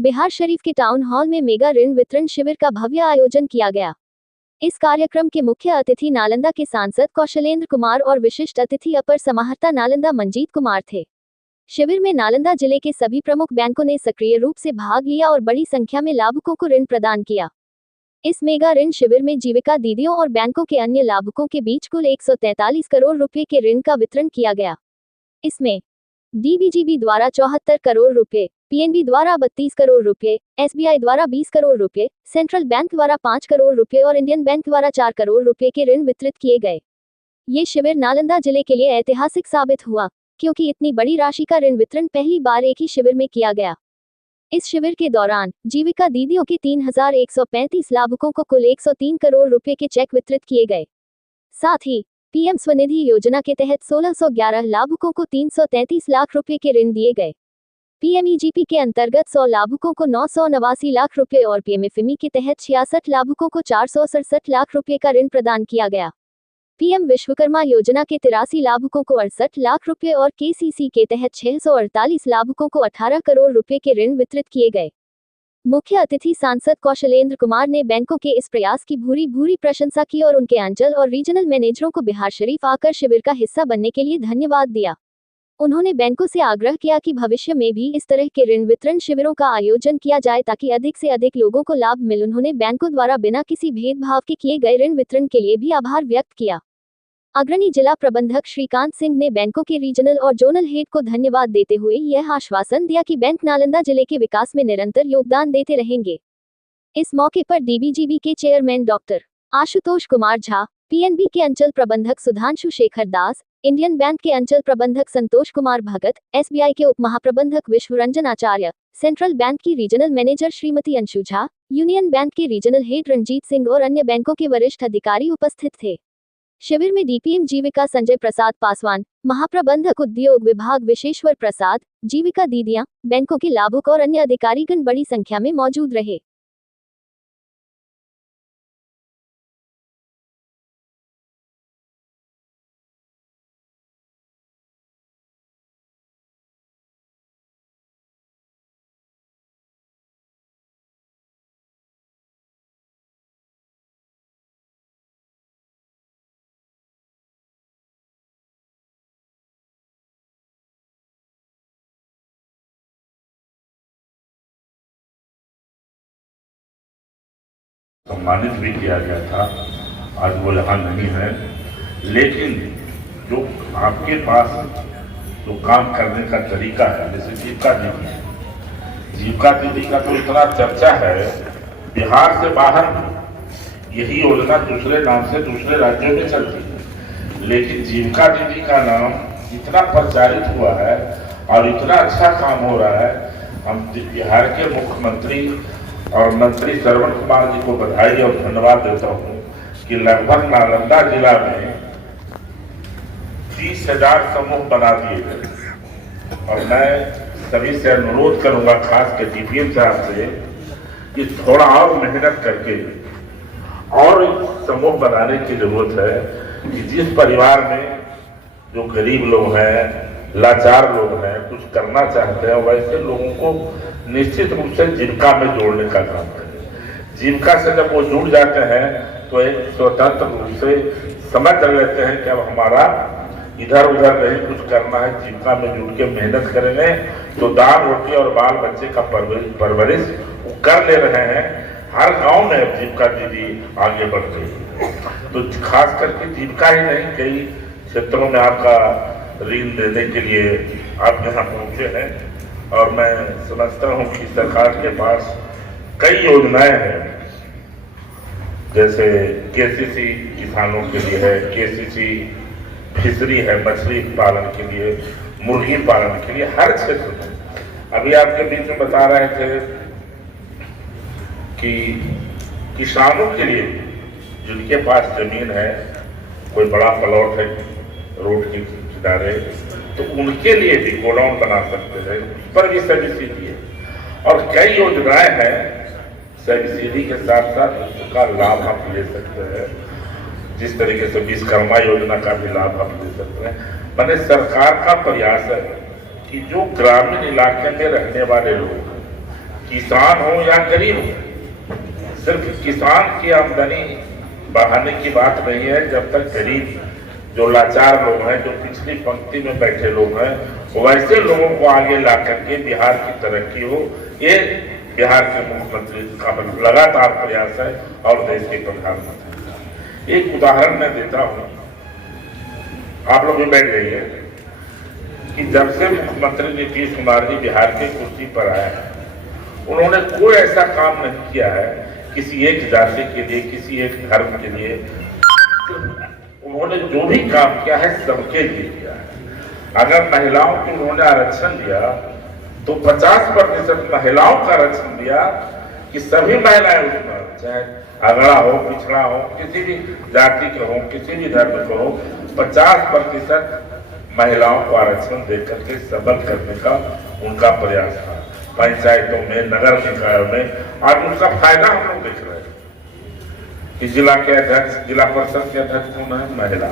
बिहार शरीफ के town hall में mega ऋण वितरण शिविर का भव्य आयोजन किया गया। इस कार्यक्रम के मुख्य अतिथि नालंदा के सांसद कौशलेंद्र कुमार और विशिष्ट अतिथि अपर समाहर्ता नालंदा मंजीत कुमार थे। शिविर में नालंदा जिले के सभी प्रमुख बैंकों ने सक्रिय रूप से भाग लिया और बड़ी संख्या में लाभुकों को ऋण प्रदान किया। इस मेगा ऋण शिविर में जीविका दीदियों और बैंकों के अन्य लाभुकों के बीच कुल 143 करोड़ रुपए के ऋण का वितरण किया गया। इसमें डीबीजीबी द्वारा 74 करोड़ रुपए, पीएनबी द्वारा 32 करोड़ रुपए, एसबीआई द्वारा 20 करोड़ रुपए, सेंट्रल बैंक द्वारा 5 करोड़ रुपए और इंडियन बैंक द्वारा 4 करोड़ रुपए के ऋण वितरित किए गए। ये शिविर नालंदा जिले के लिए ऐतिहासिक साबित हुआ, क्योंकि इतनी बड़ी राशि का ऋण वितरण पहली बार एक ही शिविर में किया गया। इस शिविर के दौरान जीविका दीदियों के 3135 लाभुकों को कुल 103 करोड़ रुपए के चेक वितरित किए गए। साथ ही पीएम स्वनिधि योजना के तहत 1611 लाभुकों को 333 लाख रुपए के ऋण दिए गए। पीएमईजीपी के अंतर्गत 100 लाभुकों को 989 लाख रुपए और पीएमएफएमई के तहत 66 लाभुकों को 467 लाख रुपए का ऋण प्रदान किया गया। पीएम विश्वकर्मा योजना के 83 लाभुकों को 68 लाख रुपए और केसीसी के तहत 648 लाभुकों को 18 करोड़ रुपए के ऋण वितरित किए गए। मुख्य अतिथि सांसद कौशलेंद्र कुमार ने बैंकों के इस प्रयास की भूरी प्रशंसा की और उनके अंचल और रीजनल मैनेजरों को बिहार शरीफ आकर शिविर का हिस्सा बनने के लिए धन्यवाद दिया। उन्होंने बैंकों से आग्रह किया कि भविष्य में भी इस तरह के ऋण वितरण शिविरों का आयोजन किया जाए ताकि अधिक से अधिक लोगों को लाभ मिले। उन्होंने बैंकों द्वारा बिना किसी भेदभाव के किए गए ऋण वितरण के लिए भी आभार व्यक्त किया। अग्रणी जिला प्रबंधक श्रीकांत सिंह ने बैंकों के रीजनल और जोनल हेड को धन्यवाद देते हुए यह आश्वासन दिया कि बैंक नालंदा जिले के विकास में निरंतर योगदान देते रहेंगे। इस मौके पर डीबीजीबी के chairman doctor Ashutosh Kumar Jha, PNB के अंचल प्रबंधक सुधांशु शेखर दास, इंडियन बैंक के अंचल प्रबंधक संतोष कुमार भगत, एसबीआई के उप महाप्रबंधक विश्वरंजन आचार्य, सेंट्रल बैंक की regional manager Shrimati Anshu Jha, union bank के रीजनल हेड रंजीत सिंह और अन्य बैंकों के वरिष्ठ अधिकारी उपस्थित थे। शिविर में डीपीएम जीविका संजय प्रसाद पासवान, महाप्रबंधक उद्योग विभाग विशेश्वर प्रसाद, जीविका दीदियां, बैंकों के लाभुक और अन्य अधिकारीगण बड़ी संख्या में मौजूद रहे। सम्मानित भी किया गया था। आज वो यहाँ नहीं है, लेकिन जो आपके पास जो काम करने का तरीका है, जैसे जीविका दीदी का तो इतना चर्चा है, बिहार से बाहर यही योजना दूसरे नाम से दूसरे राज्यों में चलती है, लेकिन जीविका दीदी का नाम इतना प्रचारित हुआ है और इतना अच्छा काम हो रहा है। हम बिहार के मुख्यमंत्री और मंत्री श्रवण कुमार जी को बधाई और धन्यवाद देता हूँ कि लगभग नालंदा जिला में 30,000 समूह बना दिए गए। और मैं सभी से अनुरोध करूंगा, खास कर डीपीएम साहब से, कि थोड़ा और मेहनत करके और समूह बनाने की जरूरत है कि जिस परिवार में जो गरीब लोग हैं, लाचार लोग हैं, कुछ करना चाहते हैं, वैसे लोगों को निश्चित रूप से जीविका में जोड़ने का काम करें। जीविका से जब वो जुड़ जाते हैं तो एक स्वतंत्र रूप से समझ लेते हैं कि अब हमारा इधर उधर नहीं कुछ करना है, जीविका में जुड़ के मेहनत करेंगे तो दाल रोटी और बाल बच्चे का परवरिश वो कर ले रहे हैं। हर गांव में अब जीविका दीदी आगे बढ़ गई, तो खास करके जीविका ही नहीं, कई क्षेत्रों में आपका ऋण देने के लिए आप यहाँ पहुंचे हैं। और मैं समझता हूँ कि सरकार के पास कई योजनाएं हैं, जैसे केसीसी किसानों के लिए है, केसीसी फिशरी है, मछली पालन के लिए, मुर्गी पालन के लिए, हर क्षेत्र में। अभी आपके बीच में बता रहे थे कि किसानों के लिए जिनके पास जमीन है, कोई बड़ा प्लॉट है रोड के किनारे, तो उनके लिए भी गोडाउन बना सकते हैं, उस पर भी सब्सिडी है। और कई योजनाएं हैं सब्सिडी के साथ साथ उसका लाभ आप ले सकते हैं, जिस तरीके से विश्वकर्मा योजना का भी लाभ आप ले सकते हैं। मैंने सरकार का प्रयास है कि जो ग्रामीण इलाके में रहने वाले लोग, किसान हो या गरीब हो, सिर्फ किसान की आमदनी बढ़ाने की बात नहीं है। जब तक गरीब जो लाचार लोग हैं, जो पिछली पंक्ति में बैठे लोग हैं, वैसे लोगों को आगे ला करके बिहार की तरक्की हो, ये बिहार के मुख्यमंत्री का लगातार प्रयास है और देश के प्रधानमंत्री का। एक उदाहरण मैं देता हूं, आप लोग भी बैठ जाइए कि जब से मुख्यमंत्री नीतीश कुमार जी बिहार की कुर्सी पर आए हैं, उन्होंने कोई ऐसा काम नहीं किया है किसी एक जाति के लिए, किसी एक धर्म के लिए। उन्होंने जो भी काम किया है सबके लिए किया है। अगर महिलाओं को उन्होंने आरक्षण दिया तो 50% महिलाओं का आरक्षण दिया कि सभी महिलाएं उसमें, चाहे अगड़ा हो, पिछड़ा हो, किसी भी जाति के हो, किसी भी धर्म के हो, 50% महिलाओं को आरक्षण देकर के सबल करने का उनका प्रयास था। पंचायतों में, नगर निकायों में, और उसका फायदा हम लोग देख रहे हैं कि जिला के अध्यक्ष, जिला परिषद के अध्यक्ष कौन है? महिला।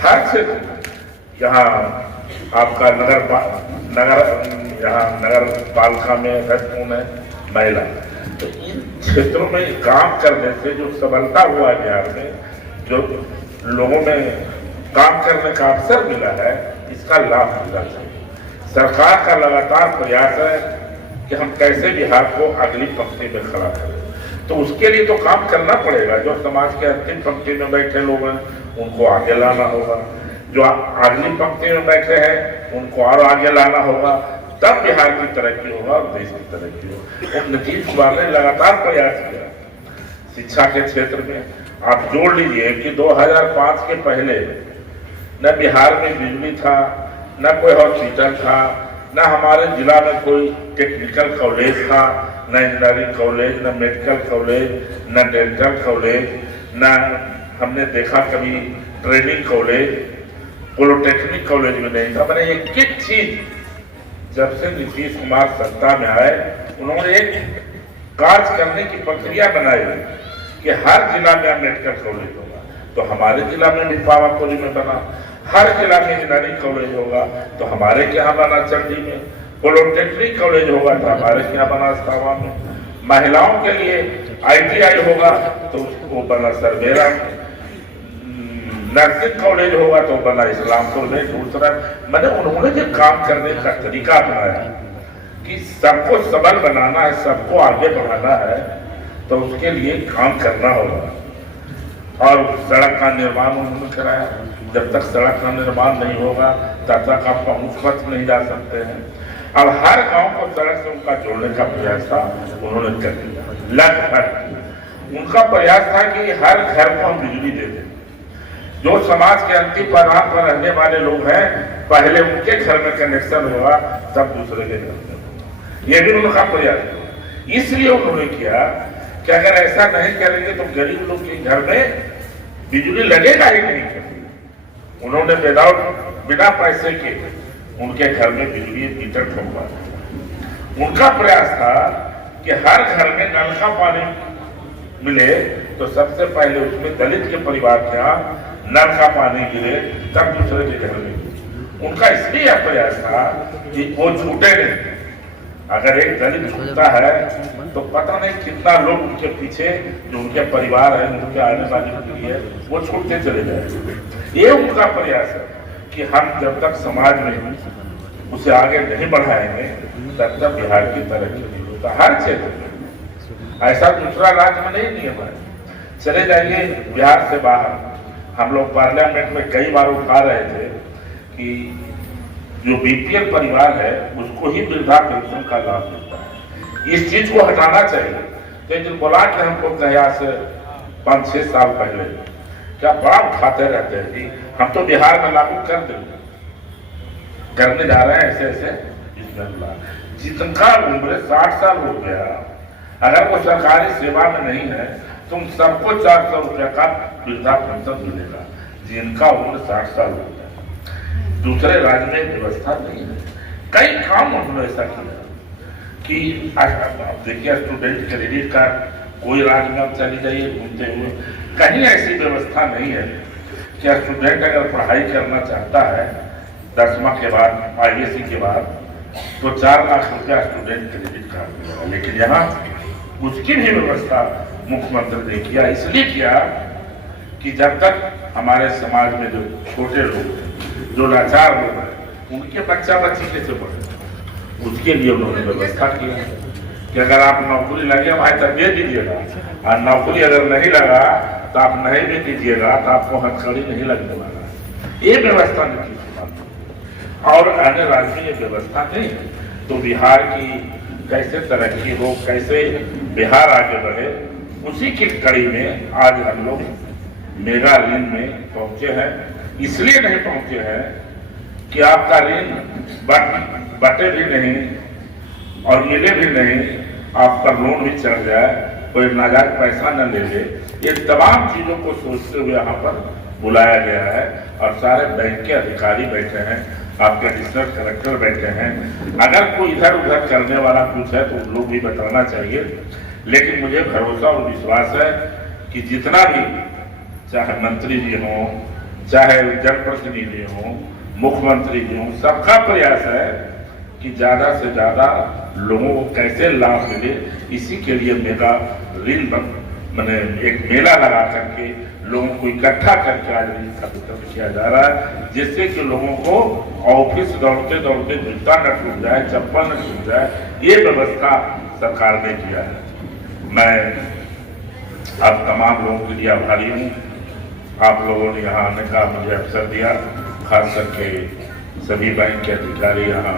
हर क्षेत्र, यहाँ आपका नगर पालिका में अध्यक्ष कौन है? महिला। तो इन क्षेत्रों में काम करने से जो सबलता हुआ है बिहार में, जो लोगों में काम करने का अवसर मिला है, इसका लाभ मिलना चाहिए। सरकार का लगातार प्रयास है कि हम कैसे बिहार को अगली पंक्ति में खड़ा करें। तो उसके लिए तो काम करना पड़ेगा। जो समाज के अंतिम पंक्ति में बैठे लोग हैं, उनको आगे लाना होगा। जो अगली पंक्ति में बैठे हैं, उनको और आगे लाना होगा, तब बिहार की तरक्की होगा और देश की तरक्की होगा। तो नीतीश कुमार ने लगातार प्रयास किया। शिक्षा के क्षेत्र में आप जोड़ लीजिए कि 2005 के पहले न बिहार में बिजली था, न कोई हॉस्पिटल था, न हमारे जिला में कोई टेक्निकल कॉलेज था, न इंजीनियरिंग कॉलेज, न मेडिकल कॉलेज, न डेंटल कॉलेज, न हमने देखा कभी ट्रेनिंग कॉलेज, पॉलिटेक्निक कॉलेज में नहीं था। मैंने एक एक चीज जब से नीतीश कुमार सत्ता में आए, उन्होंने एक कार्य करने की प्रक्रिया बनाई कि हर जिला में मेडिकल कॉलेज होगा, तो हमारे जिला में भी पावापुरी में बना। हर जिला में इंजीनियरिंग कॉलेज होगा तो हमारे यहाँ बना चंडी में। पॉलिटेक्निक कॉलेज होगा तो हमारे यहाँ बना सावा में। महिलाओं के लिए ITI होगा तो वो बना सरबेरा में। नर्सिंग कॉलेज होगा तो बना इस्लामपुर में। दूसरा, मैंने उन्होंने जो काम करने का तरीका अपनाया कि सबको सबल बनाना है, सबको आगे बढ़ाना है, तो उसके लिए काम करना होगा। और सड़क का निर्माण उन्होंने कराया। जब तक सड़क का निर्माण नहीं होगा तब तक आप पहुंच पथ नहीं जा सकते हैं। अब हर गांव को सड़क से उनका जोड़ने का प्रयास था, उन्होंने कर दिया। लगभग उनका प्रयास था कि हर घर को हम बिजली दे दें। जो समाज के अंतिम पायदान पर रहने वाले लोग हैं, पहले उनके घर में कनेक्शन होगा, तब दूसरे के घर में। ये भी उनका प्रयास था। इसलिए उन्होंने किया कि अगर ऐसा नहीं करेंगे तो गरीब लोग के घर में बिजली लगेगा ही नहीं। उन्होंने बिना पैसे के उनके घर में बिजली मीटर ठोकवा। उनका प्रयास था कि हर घर में नल का पानी मिले, तो सबसे पहले उसमें दलित के परिवार के यहाँ नल का पानी गिरे, तब दूसरे के घर में। उनका इसलिए प्रयास था कि वो छूटे नहीं। अगर एक दलित छूटता है तो पता नहीं कितना लोग उनके पीछे, जो उनके परिवार है, उनके आने वाली पीढ़ी है, वो छूटते चले जाए। ये उनका प्रयास है कि हम जब तक समाज में उसे आगे नहीं बढ़ाएंगे तब तक बिहार की तरक्की नहीं होता। हर क्षेत्र में ऐसा दूसरा राज्य में नहीं नियम है। चले जाइए बिहार से बाहर, हम लोग पार्लियामेंट में कई बार उठा रहे थे कि जो BPL परिवार है उसको ही वृद्धा पेंशन का लाभ मिलता है। इस चीज को हटाना चाहिए। तो एक दिन बोला कि हमको कहा से 5-6 साल पहले, क्या बड़ा उठाते रहते हैं जी, हम तो बिहार में लागू कर देंगे, करने जा रहे हैं ऐसे जिनका उम्र 60 साल हो गया, अगर वो सरकारी सेवा में नहीं है, तुम सबको 400 रुपया का वृद्धा पेंशन मिलेगा जिनका उम्र 60 साल हो गया। दूसरे राज्य में व्यवस्था नहीं है। कई काम उन्होंने ऐसा किया कि देखिए स्टूडेंट क्रेडिट कार्ड, कोई राज्य में आप चली जाइए घूमते हुए, कहीं ऐसी व्यवस्था नहीं है कि स्टूडेंट अगर पढ़ाई करना चाहता है 10वां के बाद, IAC के बाद, तो 4 लाख रुपया स्टूडेंट क्रेडिट कार्ड मिलेगा। लेकिन यहाँ उसकी भी व्यवस्था मुख्यमंत्री ने किया, इसलिए किया कि जब तक हमारे समाज में जो छोटे लोग हैं, जो लाचार लोग हैं, उनके बच्चा बच्ची कैसे पढ़े, उसके लिए उन्होंने व्यवस्था की है कि अगर आप नौकरी लगे भाई तब दे दीजिएगा, और नौकरी अगर नहीं लगा तो आप नहीं भी दीजिएगा तो आपको हथकड़ी नहीं लगने वाला। ये व्यवस्था नीतीश कुमार और अन्य राज्य में ये व्यवस्था नहीं, तो बिहार की कैसे तरक्की हो, कैसे बिहार आगे बढ़े, उसी की कड़ी में आज हम लोग मेगा ऋण में पहुंचे हैं। इसलिए नहीं पहुंचे हैं कि आपका ऋण बटे भी नहीं और मिले भी नहीं, आपका लोन भी चढ़ जाए, कोई नाजायज पैसा न ले ले। ये तमाम चीजों को सोचते हुए यहाँ पर बुलाया गया है और सारे बैंक के अधिकारी बैठे हैं, आपके एडिशनल कलेक्टर बैठे हैं। अगर कोई इधर उधर करने वाला कुछ है तो उन लोग भी बताना चाहिए। लेकिन मुझे भरोसा और विश्वास है कि जितना भी, चाहे मंत्री जी हों, चाहे जनप्रतिनिधि हों, मुख्यमंत्री जी हों, सबका प्रयास है कि ज्यादा से ज्यादा लोगों को कैसे लाभ मिले। इसी के लिए मेगा ऋण मैंने एक मेला लगा करके लोगों को इकट्ठा करके आज ऋण का वितरण किया जा रहा है, जिससे कि लोगों को ऑफिस दौड़ते दौड़ते जूता न टूट जाए, चप्पल न टूट जाए। ये व्यवस्था सरकार ने किया है। मैं आप तमाम लोगों के लिए आभारी हूँ। आप लोगों ने यहाँ आने का मुझे अवसर दिया, खास करके सभी बैंक के अधिकारी यहाँ